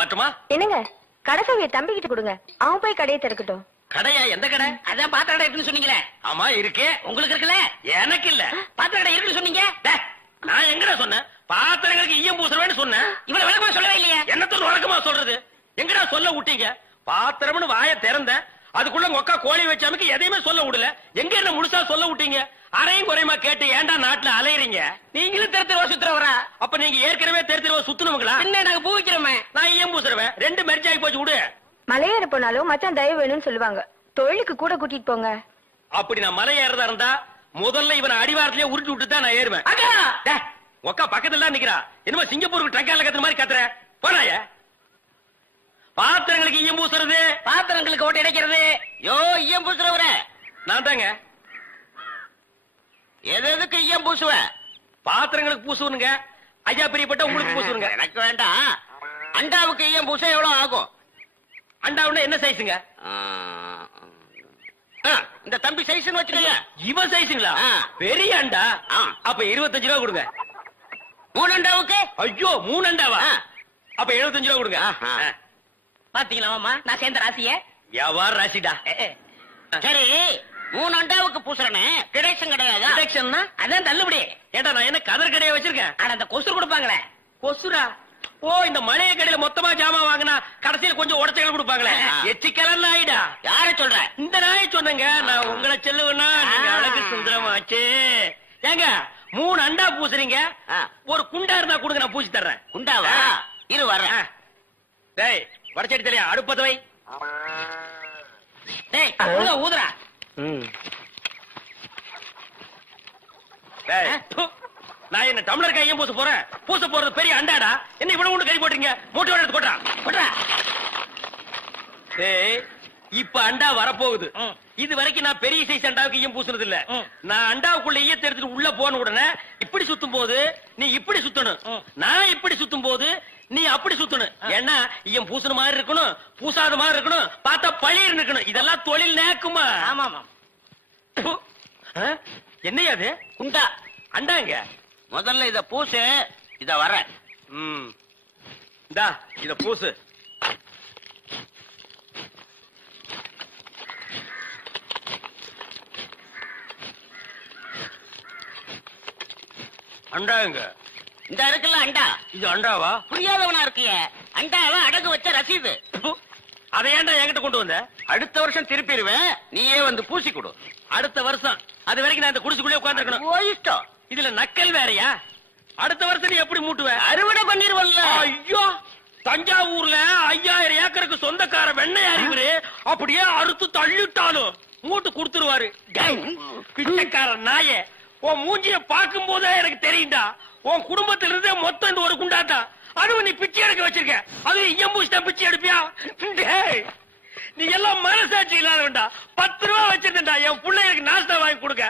வரட்டுமா? என்னங்க கடைசாவிய தம்பிக்கிட்டு கொடுங்க, அவன் போய் கடையை திறக்கட்டும். கடையா? எந்த கடை? அதான் பாத்திர கடை இருக்குன்னு சொன்னீங்களே. ஆமா இருக்கு. உங்களுக்கு இருக்குல்ல? எனக்கு இல்ல. பாத்திர கடை இருக்குன்னு சொன்னீங்க. நான் எங்கடா சொன்னேன்? பாத்திரங்களுக்கு ஈயம் பூசுறவேன்னு சொன்னேன். இவ்வளவு விளக்கமா சொல்லவே இல்லையா? என்னத்தோட வழக்கமா சொல்றது? எங்கடா சொல்ல விட்டீங்க? பாத்திரம்னு வாய திறந்த அதுக்குள்ள மொக்கா கோழி வச்சாமுக்கு எதையுமே சொல்ல விடல. எங்க என்ன முழுசா சொல்ல விட்டீங்க? அரையும் குறையுமா கேட்டு ஏன்டா நாட்டுல அலையறீங்க? நீங்களும் தெருவா சுத்துறவரா? அப்ப நீங்க ஏற்கனவே தெருவா சுத்துனவங்களா? என்ன நாங்க பூ வைக்கிறோமே. நான் ஈயம் பூசுறவேன். ரெண்டு மெர்ஜ் ஆகி போச்சு. விடு. மலையேற போனாலும் மச்சான் தயவு வேணும்னு சொல்லுவாங்க. தொழிலுக்கு கூட கூட்டிட்டு போங்க. அப்படி நான் மலை ஏறதா இருந்தா முதல்ல இவனை அடிவாரத்திலேயே உருட்டி விட்டு தான் நான் ஏறுவேன். ஒக்கா பக்கத்துல தான் நிக்கிறா. என்னமோ சிங்கப்பூருக்கு ட்ரக்கால கத்துற மாதிரி கத்துற. போனாய பாத்திரங்களுக்கு ஈயம் பூசுறது, பாத்திரங்களுக்கு ஓட்டு இடைக்கிறது. யோ ஈயம் பூசுறவர நான் தாங்க. எதுக்கு ஈயம் பூசுவ? பாத்திரங்களுக்கு பூசுவனுங்க. ஐயா பிரியப்பட்ட உங்களுக்கு பூசுவனுங்க. எனக்கு வேண்டாம். அண்டாவுக்கு ஈயம் பூச எவ்வளவு ஆகும்? அண்டாவுன்னா என்ன சைஸுங்க? இந்த தம்பி சைஸ்னு வச்சுக்கோங்க. இவன் சைஸுங்களா? பெரிய அண்டா. அப்ப 25 ரூபா கொடுங்க. 3 அண்டாவுக்கு? ஐயோ 3 அண்டாவா? அப்ப 75 ரூபா கொடுங்க. பாத்தீங்களா மாமா, நான் சேர்ந்த ராசிய. வியாபார ராசிடா. சரி 3 அண்டாவுக்கு பூசுறனே டிடக்ஷன் கிடையாது. டிடக்ஷன்னா அதான் தள்ளுபடி. ஏடா நான் என்ன கதர் கடையை வச்சிருக்கேன்? ஆனா அந்த கொசுறு கொடுப்பாங்களே. கொசுரா? ஓ, இந்த மளிகை கடையில மொத்தமா ஜாமான் வாங்கினா கடைசியில் கொஞ்சம் உடச்சல் கொடுப்பாங்களே. எச்சிக்கலன் நாயிடா. யார சொல்ற? இந்த நாயை சொன்னங்க. நான் உங்களை செல்லுவேன்னா நீங்க அழகு சுந்தரமாச்சு. ஏங்க 3 அண்டா பூசுறீங்க, ஒரு குண்டா இருந்தா கொடுங்க, நான் பூசி தர்றேன். குண்டாவா? இரு வர்றேன். டேய் வடச்சடி தலையா, அடுப்பத வை. டேய் ஊதுறா. டேய் நான் என்ன டம்ளர் கையும் பூச போறேன்? பூச போறது பெரிய அண்டாடா. என்ன இவ்வளவு ஒண்ணு கை போட்டீங்க? மூட்டை எடுத்து போட்டா போட்டா. டேய் இப்ப அண்டா வரப்போகுது. இது வரைக்கும் நான் பெரிய சைஸ் அண்டாவுக்கு ஈயம் பூசுனது இல்ல. நான் அண்டாவுக்குள்ள ஈயத்தை எடுத்துட்டு உள்ள போன உடனே இப்படி சுத்தும் போது நீ இப்படி சுத்தணும், நான் இப்படி சுத்தும் போது நீ அப்படி சுத்தணும். ஏன்னா ஈயம் பூசுன மாதிரி இருக்கணும், பூசாத மாதிரி இருக்கணும், பார்த்தா பழிர் இருக்கணும். இதெல்லாம் தொழில் நேக்குமா? ஆமா. என்னையா அது? குண்டா அண்டாங்க. முதல்ல இத பூசு. இத வர. இந்தா இத பூசு. அண்டாங்க. இந்த இருக்குல்ல அண்டா. இது அண்டாவா? புரியாதவனா இருக்கிய. அண்டாவா அடகு வச்ச ரசீது. அதை ஏன்டா என்கிட்ட கொண்டு வந்த? அடுத்த வருஷம் திருப்பிடுவேன், நீயே வந்து பூசி கொடு. அடுத்த வருஷம்? அது வரைக்கும் நான் இந்த குடிசுக்குள்ளே உட்கார்ந்துருக்கணும். இஷ்டம். இதுல நக்கல் வேறையா? அடுத்த வருஷம் நீ எப்படி மூட்டுவ? அறுவடை பண்ணிருவல்ல. ஐயோ, தஞ்சாவூர்ல 5000 ஏக்கருக்கு சொந்தக்கார வெண்ணெய் அறிவுரு அப்படியே அறுத்து தள்ளிட்டாலும் மூட்டு கொடுத்துருவாரு. பிச்சைக்கார நாயே, உன் மூஞ்சிய பார்க்கும் போதே எனக்கு தெரியும்டா உன் குடும்பத்தில இருந்தே மொத்தம் இந்த ஒரு குண்டாதான். அதுவும் நீ பிச்சை எடுக்க வச்சிருக்க. அது எம்பூசிட்டா பிச்சை எடுப்பியா? நீ எல்லாம் மனசாட்சி இல்லாதவன்டா. 10 ரூபா வச்சிருந்தா என் பிள்ளைகளுக்கு நாஸ்தா வாங்கி கொடுக்க.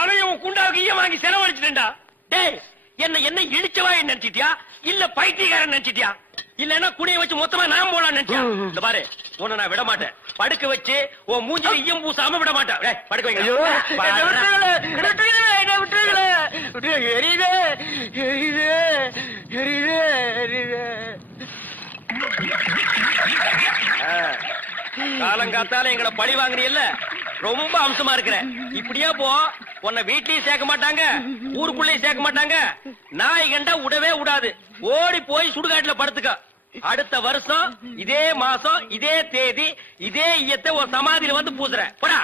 அவன் உன் குண்டாவுக்கு ஈயம் வாங்கி செலவழிச்சிட்டா. டேய் என்ன இழிச்சவா நினைச்சிட்டியா இல்ல பைத்தியக்காரன் நினைச்சிட்டியா? இல்லன்னா குடியை வச்சு மொத்தமா நான் போலாம் நினைச்சியா? இந்த பாரு, உன்னை நான் விட மாட்டேன். படுக்க வச்சு உன் மூஞ்சில ஈயம் பூசாம விட மாட்டேன். படுக்க வைங்க. காலங்காத்தால எங்களை பழி வாங்குறீல்ல, ரொம்ப அம்சமா இருக்கிற. இப்படியே போ, உன்னை வீட்லயும் சேர்க்க மாட்டாங்க, ஊருக்குள்ளயும் சேர்க்க மாட்டாங்க. நாய் கண்டா விடவே விடாது. ஓடி போய் சுடுகாட்டுல படுத்துக்க. அடுத்த வருஷம் இதே மாசம் இதே தேதி இதே ஈயத்தை ஒரு சமாதியில வந்து பூசுறேன். போடா.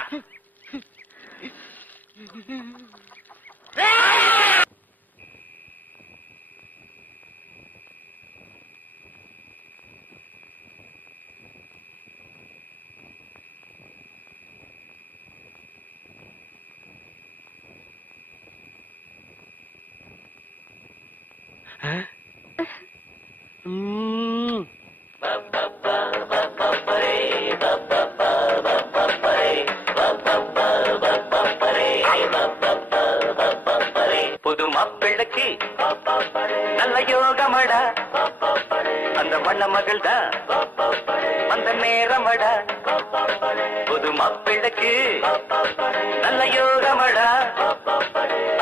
புது மாப்பிள்ளைக்கு நல்ல யோகமடா, அந்த வண்ண மகள் தான் அந்த நேரமடா. புது மாப்பிள்ளைக்கு நல்ல யோகமடா,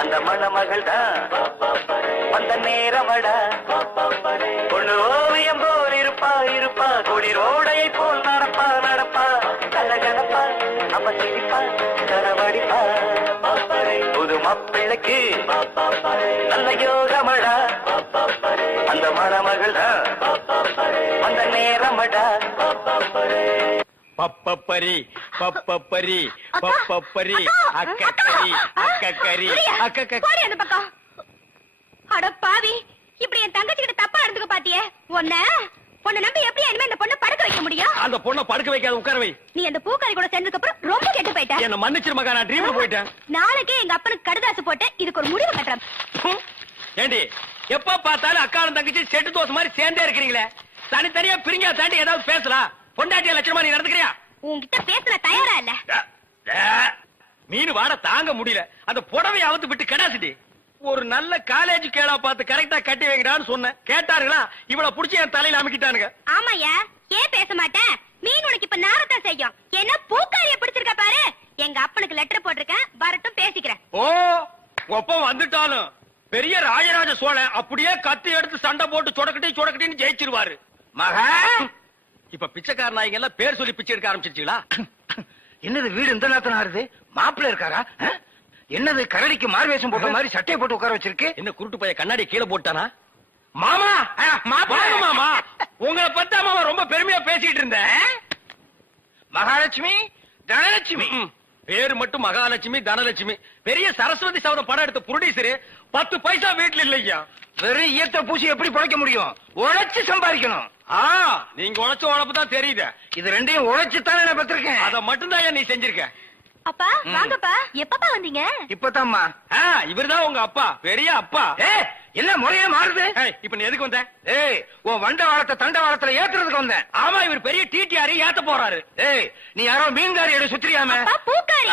அந்த மணமகள் தான் அந்த நேரமடா. பொண்ணு ஓவியம் போல் இருப்பா குளிரோடையை போல் நடப்பா நடப்பா கலகலப்பா அவ சிரிப்பா கரவடிப்பா புது மாப்பிள்ளைக்கு நல்ல யோகமடா அந்த மணமகள் அந்த நேரமடா பப்பப்பரி பப்பப்பரி பப்பப்பரி அக்கக்கரி அக்கக்கரி போடி அந்த பக்கம். அட பாவி, இப்படி என் தங்கச்சி கிட்ட தப்பா நடந்துக்க பாத்தியே. உன்னை நம்பி எப்படி இனிமே இந்த பொண்ணை படுக்க வைக்க முடியும்? அந்த பொண்ணை படுக்க வைக்காத உட்கார வை. நீ அந்த பூக்காரி கூட சேர்ந்ததுக்கு அப்புறம் ரொம்ப கெட்டு போயிட்ட. என்ன மன்னிச்சிரு மகா, நான் ட்ரீம்ல போயிட்டேன். நாளைக்கே எங்க அப்பனுக்கு கடுதாசு போட்டு இதுக்கு ஒரு முடிவு கட்டுறேன். ஏண்டி எப்ப பார்த்தாலும் அக்காவும் தங்கச்சி செட்டு தோசை மாதிரி சேர்ந்தே இருக்கிறீங்களே, தனித்தனியா பிரிஞ்சா தாண்டி ஏதாவது பேசலாம். பொண்டாட்டிய லட்சணமா நீ நடந்துக்கிறியா? உன்கிட்ட பேசுற தயாரா இல்ல. மீன் வாட தாங்க முடியல, அந்த புடவை அவுத்து விட்டு கடாசிட்டி. ஒரு நல்ல காலேஜ் கேளா பார்த்து கரெக்டா கட்டி வைங்கடான்னு சொன்னேன். கேட்டாருங்களா? இவளை புடிச்சு என் தலையில அமைக்கிட்டானுங்க. ஆமாயா, ஏன் பேச மாட்டேன்? மீன் உனக்கு இப்ப நாரத்தான் செய்யும். என்ன பூக்காரிய பிடிச்சிருக்க பாரு. எங்க அப்பனுக்கு லெட்டர் போட்டிருக்கேன், வரட்டும் பேசிக்கிறேன். ஓ, ஒப்பம் வந்துட்டாலும் பெரிய ராஜராஜ சோழன் அப்படியே கத்தி எடுத்து சண்டை போட்டு சொடக்கட்டின்னு ஜெயிச்சிருவாரு. மகா, இப்ப பிச்சைக்கார நாய்ங்க எல்லாம் பேர் சொல்லி பிச்சை எடுக்க ஆரம்பிச்சிருச்சீங்களா? என்னது வீடு இந்த நேரத்துல ஆறுது? மாப்பிள்ள இருக்காரா? என்னது கரடிக்கு மார்வேஷம் போட்ட மாதிரி சட்டையை போட்டு உட்கார வச்சிருக்கு? என்ன குருட்டு பைய கண்ணாடி கீழே போட்டானா? மாமா, வாங்க மாமா, உங்களை பத்தா மாமா ரொம்ப பெருமையா பேசிட்டு இருந்தேன். மகாலட்சுமி, தனலட்சுமி. பேரு மட்டும் மகாலட்சுமி தனலட்சுமி. பெரிய சரஸ்வதி சபதம் படம் எடுத்த புரொடியூசரு 10 பைசா வீட்டுல இல்லையா. வெறும் ஈயத்தை பூசி எப்படி பழைக்க முடியும்? உழைச்சு சம்பாதிக்கணும். நீங்க உழைச்ச உழைப்பு தான் தெரியுது. இது ரெண்டையும் உழைச்சு தானே நான் பத்திருக்கேன். அத மட்டும் தான் நீ செஞ்சிருக்க. அப்பா வாங்கப்பா, எப்பப்பா வந்தீங்க? இப்பதாம்மா. இவர்தான் உங்க அப்பா, பெரிய அப்பா. என்ன முறையே மாறுது? இப்ப நீ எதுக்கு வந்த? உன் வண்ட வாரத்தை தண்ட வாரத்துல ஏத்துறதுக்கு வந்தேன். ஆமா, இவர் பெரிய டிடிஆர் ஏத்த போறாரு. நீ யாரோ மீன்காரியோட சுத்திரியாம? பூக்காரி.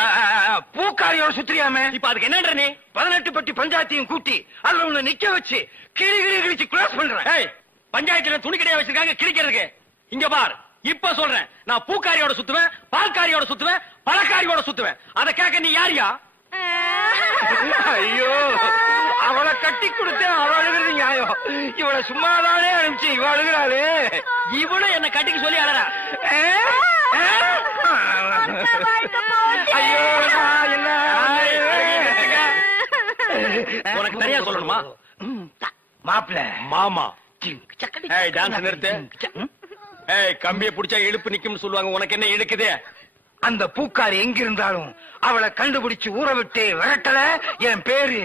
பூக்காரியோட சுத்திரியாம? இப்ப அதுக்கு என்னன்ற நீ? 18 பட்டி பஞ்சாயத்தையும் கூட்டி அதுல உன்னை நிக்க வச்சு கிழிச்சு கிளாஸ் பண்றேன். பஞ்சாயத்துல துணி கடையா வச்சிருக்காங்க கிழிக்கிறதுக்கு. இங்க பார், இப்ப சொல்றேன், நான் பூக்காரியோட சுத்துவேன், பால்காரியோட சுத்துவேன், பழக்காரியோட சுத்துவேன். அத கேட்க நீ யாரியா? ஐயோ, அவளை கட்டி கொடுத்தேன், அவ அழுகிறது நியாயம். இவளை சும்மாதானே அனுப்பிச்சு இவ அழுகிறாளே. இவளும் என்ன கட்டிக்கு சொல்லி அழறா. ஐயோ, என்ன உனக்கு சரியா சொல்லணுமா? மாப்பிள்ள மாமா டான்ஸ் நிறுத்து. கம்பிய புடிச்சா இழுப்பு நிக்கும்னு சொல்லுவாங்க, உனக்கு என்ன இழுக்குது? அந்த பூக்காரி எங்க இருந்தாலும் அவளை கண்டுபிடிச்சு ஊற விட்டு விரட்டல. என் பேரு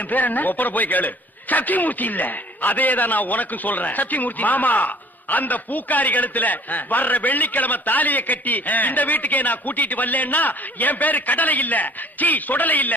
என்ன? ஒப்பர போய் கேளு. சத்தியமூர்த்தி இல்ல. அதேதான் நான் உனக்கு சொல்றேன். சத்தியமூர்த்தி மாமா, அந்த பூக்காரி கழுத்துல வர்ற வெள்ளிக்கிழமை தாலியை கட்டி இந்த வீட்டுக்கே நான் கூட்டிட்டு வரலன்னா என் பேரு கடலை இல்ல, சுடலை இல்ல.